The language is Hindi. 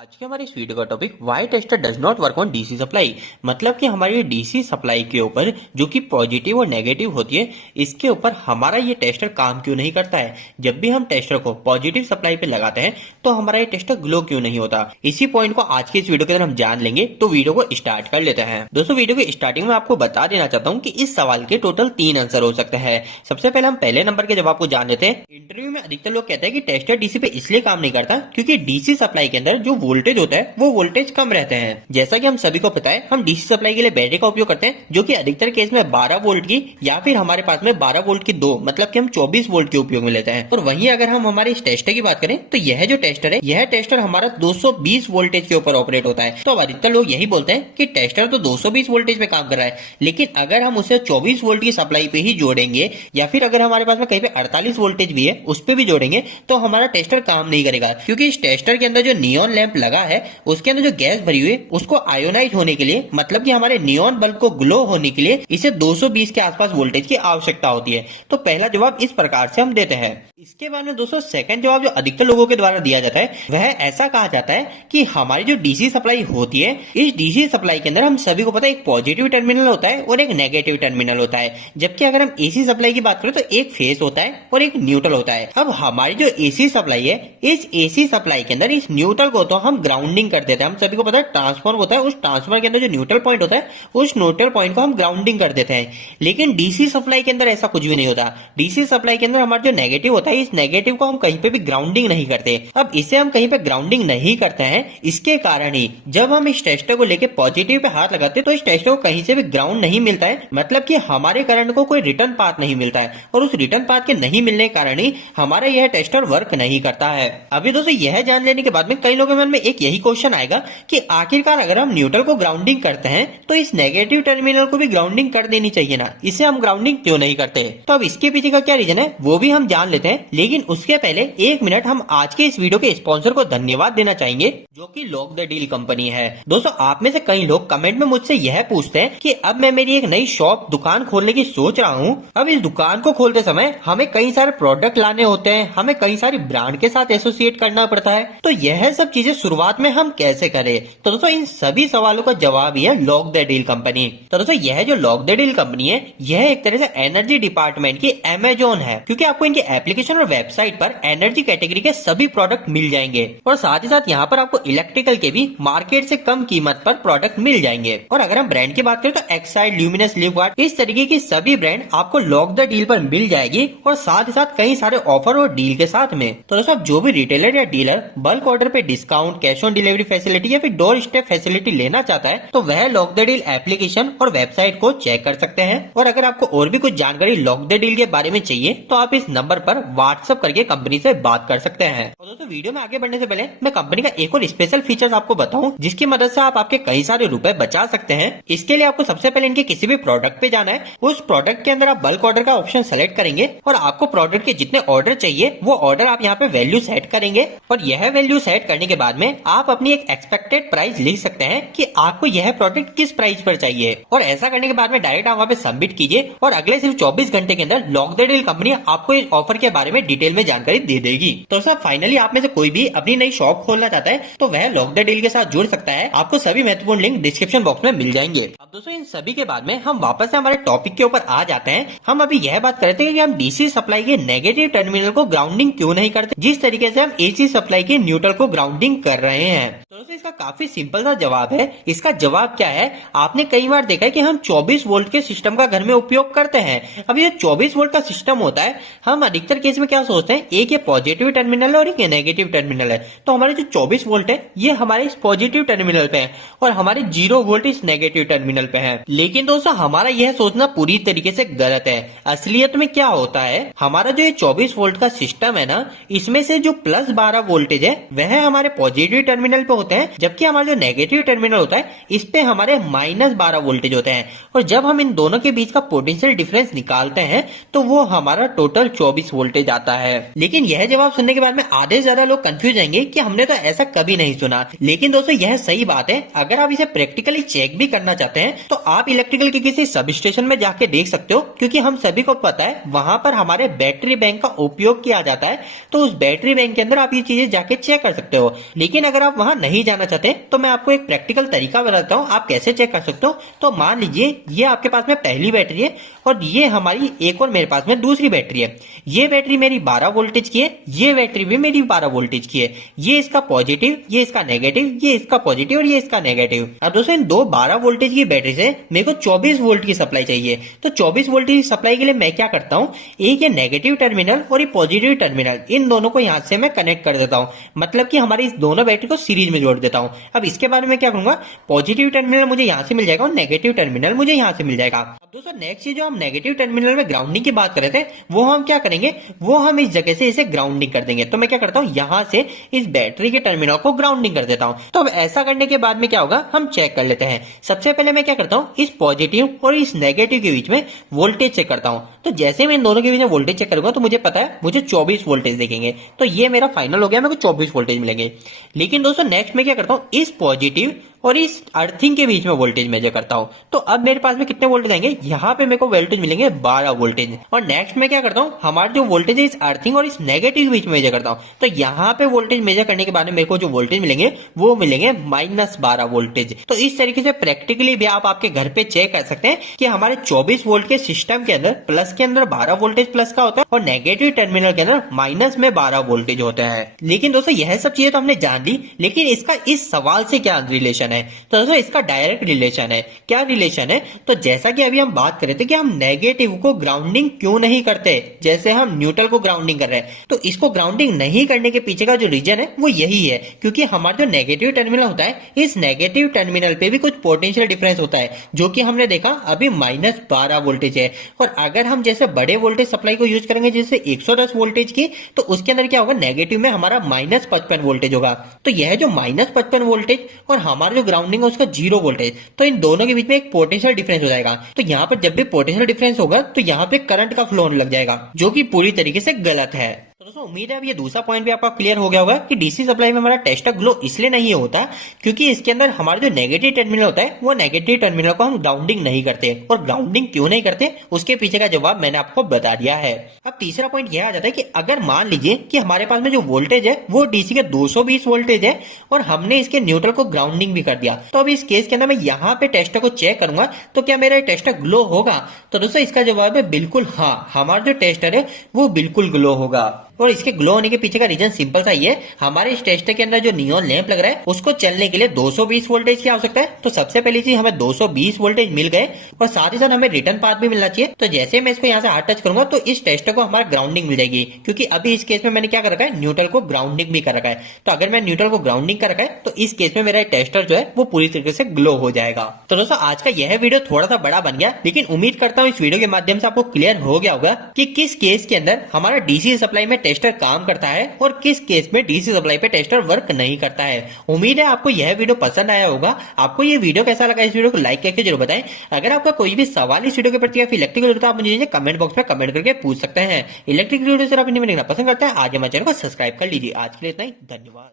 आज के हमारे इस वीडियो का topic why tester does not work on DC supply. मतलब कि हमारी डीसी सप्लाई के ऊपर जो कि पॉजिटिव और नेगेटिव होती है, इसके ऊपर हमारा ये टेस्टर काम क्यों नहीं करता है। जब भी हम टेस्टर को पॉजिटिव सप्लाई पे लगाते हैं तो हमारा ये टेस्टर ग्लो क्यों नहीं होता। इसी पॉइंट को आज के इस वीडियो के अंदर हम जान लेंगे। तो वीडियो को स्टार्ट कर लेते हैं। दोस्तों, वीडियो के स्टार्टिंग में आपको बता देना चाहता हूँ कि इस सवाल के टोटल 3 आंसर हो सकते हैं। सबसे पहले हम पहले नंबर के जवाब को जान लेते हैं। इंटरव्यू में अधिकतर लोग कहते हैं कि टेस्टर डीसी पे इसलिए काम नहीं करता क्योंकि डीसी सप्लाई के अंदर जो वोल्टेज होता है वो वोल्टेज कम रहते हैं। जैसा कि हम सभी को पता है, हम डीसी सप्लाई के लिए बैटरी का उपयोग करते हैं जो कि अधिकतर केस में 12 वोल्ट की या फिर हमारे पास में 12 वोल्ट की 2 मतलब कि हम 24 वोल्ट के उपयोग में लेते हैं। और वहीं अगर हम हमारे इस टेस्टर की बात करें तो यह जो टेस्टर है, यह टेस्टर हमारा 220 वोल्टेज के ऊपर ऑपरेट होता है। तो अब अधिकतर लोग यही बोलते हैं कि टेस्टर तो 220 वोल्टेज पे काम कर रहा है, लेकिन अगर हम उसे 24 वोल्ट की सप्लाई पे ही जोड़ेंगे या फिर अगर हमारे पास में कहीं पे 48 वोल्टेज भी है उस पे भी जोड़ेंगे तो हमारा टेस्टर काम नहीं करेगा। क्योंकि इस टेस्टर के अंदर जो नियॉन लैंप लगा है उसके अंदर जो गैस भरी हुई है उसको आयोनाइज होने के लिए, मतलब कि हमारे नियॉन बल्ब को ग्लो होने के लिए इसे 220 के आसपास वोल्टेज की आवश्यकता होती है। तो पहला जवाब इस प्रकार से हम देते हैं। इसके बाद में दोस्तों सेकंड जवाब जो अधिकतर लोगों के द्वारा दिया जाता है वह ऐसा कहा जाता है कि हमारी जो डीसी सप्लाई होती है, इस डीसी सप्लाई के अंदर हम सभी को पता है एक पॉजिटिव टर्मिनल होता है और एक नेगेटिव टर्मिनल होता है। जबकि अगर हम एसी सप्लाई की बात करें तो एक फेस होता है और एक न्यूट्रल होता है। अब हमारी जो एसी सप्लाई है, इस एसी सप्लाई के अंदर इस न्यूट्रल को तो हम ग्राउंडिंग कर देते हैं। हम सभी को पता है ट्रांसफार्मर होता है, उस ट्रांसफार्मर के अंदर जो न्यूट्रल पॉइंट होता है उस न्यूट्रल पॉइंट को हम ग्राउंडिंग कर देते हैं। लेकिन डीसी सप्लाई के अंदर ऐसा कुछ भी नहीं होता। डीसी सप्लाई के अंदर हमारा जो नेगेटिव होता है, इस नेगेटिव को हम कहीं पे भी ग्राउंडिंग नहीं करते। अब इसे हम कहीं पे ग्राउंडिंग नहीं करते हैं, इसके कारण ही जब हम इस टेस्टर को लेके पॉजिटिव पे हाथ लगाते हैं तो इस टेस्टर को कहीं से भी ग्राउंड नहीं मिलता है। मतलब कि हमारे करंट को कोई रिटर्न पाथ नहीं मिलता है और उस रिटर्न पाथ के नहीं मिलने के कारण ही हमारा यह टेस्टर वर्क नहीं करता है। अभी दोस्तों यह जान लेने के बाद में कई लोगों के मन में एक यही क्वेश्चन आएगा कि आखिरकार अगर हम न्यूट्रल को ग्राउंडिंग करते हैं तो इस नेगेटिव टर्मिनल को भी ग्राउंडिंग कर देनी चाहिए ना, इसे हम ग्राउंडिंग क्यों नहीं करते। तो अब इसके पीछे का क्या रीजन है वो भी हम जान लेते हैं। लेकिन उसके पहले 1 मिनट हम आज के इस वीडियो के स्पॉन्सर को धन्यवाद देना चाहेंगे जो कि लॉक द डील कंपनी है। दोस्तों, आप में से कई लोग कमेंट में मुझसे यह पूछते हैं कि अब मैं मेरी एक नई शॉप दुकान खोलने की सोच रहा हूँ। अब इस दुकान को खोलते समय हमें कई सारे प्रोडक्ट लाने होते हैं, हमें कई सारी ब्रांड के साथ एसोसिएट करना पड़ता है, तो यह सब चीजें शुरुआत में हम कैसे करें। तो दोस्तों इन सभी सवालों का जवाब ही है लॉक द डील कंपनी। तो दोस्तों यह जो लॉक द डील कंपनी है, यह एक तरह से एनर्जी डिपार्टमेंट की अमेजोन है, क्योंकि आपको इनके एप्लीकेशन और वेबसाइट पर एनर्जी कैटेगरी के सभी प्रोडक्ट मिल जाएंगे और साथ ही साथ यहाँ पर आपको इलेक्ट्रिकल के भी मार्केट से कम कीमत पर प्रोडक्ट मिल जाएंगे। और अगर हम ब्रांड की बात करें तो एक्साइड, ल्यूमिनस, लिवगार्ड, इस तरीके की सभी ब्रांड आपको लॉक द डील पर मिल जाएगी और साथ ही साथ कई सारे ऑफर और डील के साथ में। तो दोस्तों जो भी रिटेलर या डीलर बल्क ऑर्डर पे discount, cash on delivery facility या फिर डोर स्टेप फैसिलिटी लेना चाहता है तो वह लॉक द डील एप्लीकेशन और वेबसाइट को चेक कर सकते हैं। और अगर आपको और भी कुछ जानकारी लॉक द डील के बारे में चाहिए तो आप इस नंबर पर व्हाट्सएप करके कंपनी से बात कर सकते हैं। और दोस्तों वीडियो में आगे बढ़ने से पहले मैं कंपनी का एक और स्पेशल फीचर्स आपको बताऊं जिसकी मदद से आप आपके कई सारे रुपए बचा सकते हैं। इसके लिए आपको सबसे पहले इनके किसी भी प्रोडक्ट पे जाना है, उस प्रोडक्ट के अंदर आप बल्क ऑर्डर का ऑप्शन सेलेक्ट करेंगे और आपको प्रोडक्ट के जितने ऑर्डर चाहिए वो ऑर्डर आप यहाँ पे वैल्यू सेट करेंगे। और यह वैल्यू सेट करने के बाद में आप अपनी एक एक्सपेक्टेड प्राइस लिख सकते हैं कि आपको यह प्रोडक्ट किस प्राइस पर चाहिए। और ऐसा करने के बाद में डायरेक्ट आप वहाँ पे सबमिट कीजिए और अगले सिर्फ 24 घंटे के अंदर लॉक द डील कंपनी आपको इस ऑफर के बारे में डिटेल में जानकारी दे देगी। तो सर फाइनली आप में से कोई भी अपनी नई शॉप खोलना चाहता है तो वह लॉक द डील के साथ जुड़ सकता है। आपको सभी महत्वपूर्ण लिंक डिस्क्रिप्शन बॉक्स में मिल जाएंगे। अब दोस्तों इन सभी के बाद में हम वापस से हमारे टॉपिक के ऊपर आ जाते हैं। हम अभी यह बात करते हैं कि हम डीसी सप्लाई के नेगेटिव टर्मिनल को ग्राउंडिंग क्यों नहीं करते, जिस तरीके से हम एसी सप्लाई के न्यूट्रल को ग्राउंडिंग कर रहे हैं। तो दोस्तों इसका काफी सिंपल सा जवाब है। इसका जवाब क्या है, आपने कई बार देखा है कि हम 24 वोल्ट के सिस्टम का घर में उपयोग करते हैं। अब ये 24 वोल्ट का सिस्टम होता है, हम अधिकतर केस में क्या सोचते हैं, एक ये पॉजिटिव टर्मिनल है और एक नेगेटिव टर्मिनल है। तो हमारे जो 24 वोल्ट है ये हमारे इस पॉजिटिव टर्मिनल पे है और हमारे 0 वोल्ट इस नेगेटिव टर्मिनल पे है। लेकिन दोस्तों हमारा यह सोचना पूरी तरीके से गलत है। असलियत में क्या होता है, हमारा जो ये 24 वोल्ट का सिस्टम है ना, इसमें से जो प्लस 12 वोल्टेज है वह हमारे पॉजिटिव टर्मिनल पे होते हैं, जबकि हमारा जो नेगेटिव टर्मिनल होता है इस पे हमारे माइनस 12 वोल्टेज होते हैं। और जब हम इन दोनों के बीच का पोटेंशियल डिफरेंस निकालते हैं तो वो हमारा टोटल 24 वोल्टेज आता है। लेकिन यह जवाब सुनने के बाद में आधे से ज्यादा लोग कंफ्यूज जाएंगे कि हमने तो ऐसा कभी नहीं सुना। लेकिन दोस्तों यह सही बात है। अगर आप इसे प्रैक्टिकली चेक भी करना चाहते हैं तो आप इलेक्ट्रिकल के किसी सब स्टेशन में जाके देख सकते हो, क्योंकि हम सभी को पता है वहां पर हमारे बैटरी बैंक का उपयोग किया जाता है। तो उस बैटरी बैंक के अंदर आप ये चीजें जाके चेक कर सकते हो। लेकिन अगर आप वहां नहीं नहीं जाना चाहते तो मैं आपको एक प्रैक्टिकल तरीका बताता हूँ आप कैसे चेक कर सकते हो। तो मान लीजिए ये आपके पास में पहली बैटरी है और ये हमारी एक और मेरे पास में दूसरी बैटरी है। ये बैटरी मेरी 12 वोल्टेज की है, ये बैटरी भी मेरी 12 वोल्टेज की है। ये इसका पॉजिटिव, ये इसका नेगेटिव, ये इसका पॉजिटिव और ये इसका नेगेटिव। अब दोस्तों इन दो 12 वोल्टेज की बैटरी से मेरे को 24 वोल्ट की सप्लाई चाहिए। तो 24 वोल्ट की सप्लाई के लिए मैं क्या करता हूँ, एक ये नेगेटिव टर्मिनल और ये पॉजिटिव टर्मिनल, इन दोनों को यहाँ से मैं कनेक्ट कर देता हूँ। मतलब कि हमारी इस दोनों बैटरी को सीरीज में जोड़ देता हूँ। अब इसके बाद में क्या करूंगा, पॉजिटिव टर्मिनल मुझे यहाँ से मिल जाएगा और नेगेटिव टर्मिनल मुझे यहाँ से मिल जाएगा। अब दोस्तों नेक्स्ट चीज जो हम नेगेटिव टर्मिनल में ग्राउंडिंग की बात कर रहे थे, वो हम क्या करेंगे, वो हम इस जगह से इसे ग्राउंडिंग कर देंगे। तो मैं क्या करता हूँ, यहाँ से इस बैटरी के टर्मिनल को ग्राउंडिंग कर देता हूँ। तो अब ऐसा करने के बाद में क्या होगा, हम चेक कर लेते हैं। सबसे पहले मैं क्या करता हूँ, इस पॉजिटिव और इस नेगेटिव के बीच में वोल्टेज चेक करता हूँ। तो जैसे मैं इन दोनों के बीच में वोल्टेज चेक करूंगा तो मुझे पता है मुझे 24 वोल्टेज देखेंगे। तो ये मेरा फाइनल हो गया, मेरे को 24 वोल्टेज मिलेंगे। लेकिन दोस्तों नेक्स्ट मैं क्या करता हूँ, इस पॉजिटिव और इस अर्थिंग के बीच में वोल्टेज मेजर करता हूं। तो अब मेरे पास में कितने वोल्टेज आएंगे, यहाँ पे मेरे को वोल्टेज मिलेंगे 12 वोल्टेज। और नेक्स्ट मैं क्या करता हूँ, हमारा जो वोल्टेज है इस अर्थिंग और इस नेगेटिव के बीच में मेजर करता हूँ। तो यहाँ पे वोल्टेज मेजर करने के बाद में मेरे को जो वोल्टेज मिलेंगे वो मिलेंगे -12 वोल्टेज। तो इस तरीके से प्रैक्टिकली भी आप आपके घर पे चेक कर सकते हैं कि हमारे 24 वोल्ट के सिस्टम के अंदर प्लस के अंदर 12 वोल्टेज प्लस का होता है और नेगेटिव टर्मिनल के अंदर माइनस में 12 वोल्टेज होता है। लेकिन दोस्तों यह सब चीजें तो हमने जान ली, लेकिन इसका इस सवाल से क्या रिलेशन है। तो दोस्तों इसका डायरेक्ट रिलेशन है। क्या रिलेशन है, तो जैसा कि अभी हम बात कर रहे थे कि हम नेगेटिव को ग्राउंडिंग क्यों नहीं करते, जैसे हम न्यूट्रल को ग्राउंडिंग कर रहे हैं, तो इसको ग्राउंडिंग नहीं करने के पीछे का जो रीजन है वो यही है, क्योंकि हमारा जो नेगेटिव टर्मिनल होता है, इस नेगेटिव टर्मिनल पे भी कुछ पोटेंशियल डिफरेंस होता है, जो कि हमने देखा अभी -12 वोल्टेज है। और अगर हम जैसे बड़े वोल्टेज सप्लाई को यूज करेंगे जैसे 110 वोल्टेज की, तो उसके अंदर क्या होगा, नेगेटिव में हमारा -55 वोल्टेज होगा। तो यह जो -55 वोल्टेज और हमारा जो ग्राउंडिंग है उसका 0 वोल्टेज, तो इन दोनों के बीच में एक पोटेंशियल डिफरेंस हो जाएगा। तो यहाँ पर जब भी पोटेंशियल डिफरेंस होगा तो यहाँ पे करंट का फ्लो होने लग जाएगा, जो कि पूरी तरीके से गलत है। तो दोस्तों उम्मीद है अब ये दूसरा पॉइंट भी आपका क्लियर हो गया होगा कि डीसी सप्लाई में हमारा टेस्टर ग्लो इसलिए नहीं होता क्योंकि इसके अंदर हमारा जो नेगेटिव टर्मिनल होता है वो नेगेटिव टर्मिनल को हम ग्राउंडिंग नहीं करते। और ग्राउंडिंग क्यों नहीं करते उसके पीछे का जवाब मैंने आपको बता दिया है। अब तीसरा पॉइंट यह आ जाता है कि अगर मान लीजिए कि हमारे पास में जो वोल्टेज है वो डीसी के 220 वोल्टेज है और हमने इसके न्यूट्रल को ग्राउंडिंग भी कर दिया, तो अब इस केस के अंदर मैं यहाँ पे टेस्टर को चेक करूंगा तो क्या मेरा टेस्टर ग्लो होगा। तो दोस्तों इसका जवाब है बिल्कुल हाँ, हमारा जो टेस्टर है वो बिल्कुल ग्लो होगा। और इसके ग्लो होने के पीछे का रीजन सिंपल सा ही है, हमारे इस टेस्टर के अंदर जो नियॉन लैंप लग रहा है उसको चलने के लिए 220 वोल्टेज की आवश्यकता है। तो सबसे पहली चीज हमें 220 वोल्टेज मिल गए और साथ ही साथ हमें रिटर्न पाथ भी मिलना चाहिए। तो जैसे मैं इसको यहाँ से हार्ड टच करूंगा तो इस टेस्टर को हमारा ग्राउंडिंग मिल जाएगी, क्योंकि अभी इस केस में मैंने क्या कर रखा है, न्यूट्रल को ग्राउंडिंग भी कर रखा है। तो अगर मैं न्यूट्रल को ग्राउंडिंग कर रखा है तो इस केस में मेरा टेस्टर जो है वो पूरी तरीके से ग्लो हो जाएगा। तो दोस्तों आज का यह वीडियो थोड़ा सा बड़ा बन गया, लेकिन उम्मीद करता हूँ इस वीडियो के माध्यम से आपको क्लियर हो गया होगा कि किस केस के अंदर हमारा डीसी सप्लाई में टेस्टर काम करता है और किस केस में डीसी सप्लाई पे टेस्टर वर्क नहीं करता है। उम्मीद है आपको यह वीडियो पसंद आया होगा। आपको यह वीडियो कैसा लगा, इस वीडियो को लाइक करके जरूर बताएं। अगर आपका कोई भी सवाल इस वीडियो के प्रति या फिर इलेक्ट्रिक वीडियो, तो आप मुझे कमेंट बॉक्स में कमेंट करके पूछ सकते हैं। इलेक्ट्रिक वीडियो से आप देखना पसंद करते हैं, आज हमारे चैनल को सब्सक्राइब कर लीजिए। आज के लिए इतना ही, धन्यवाद।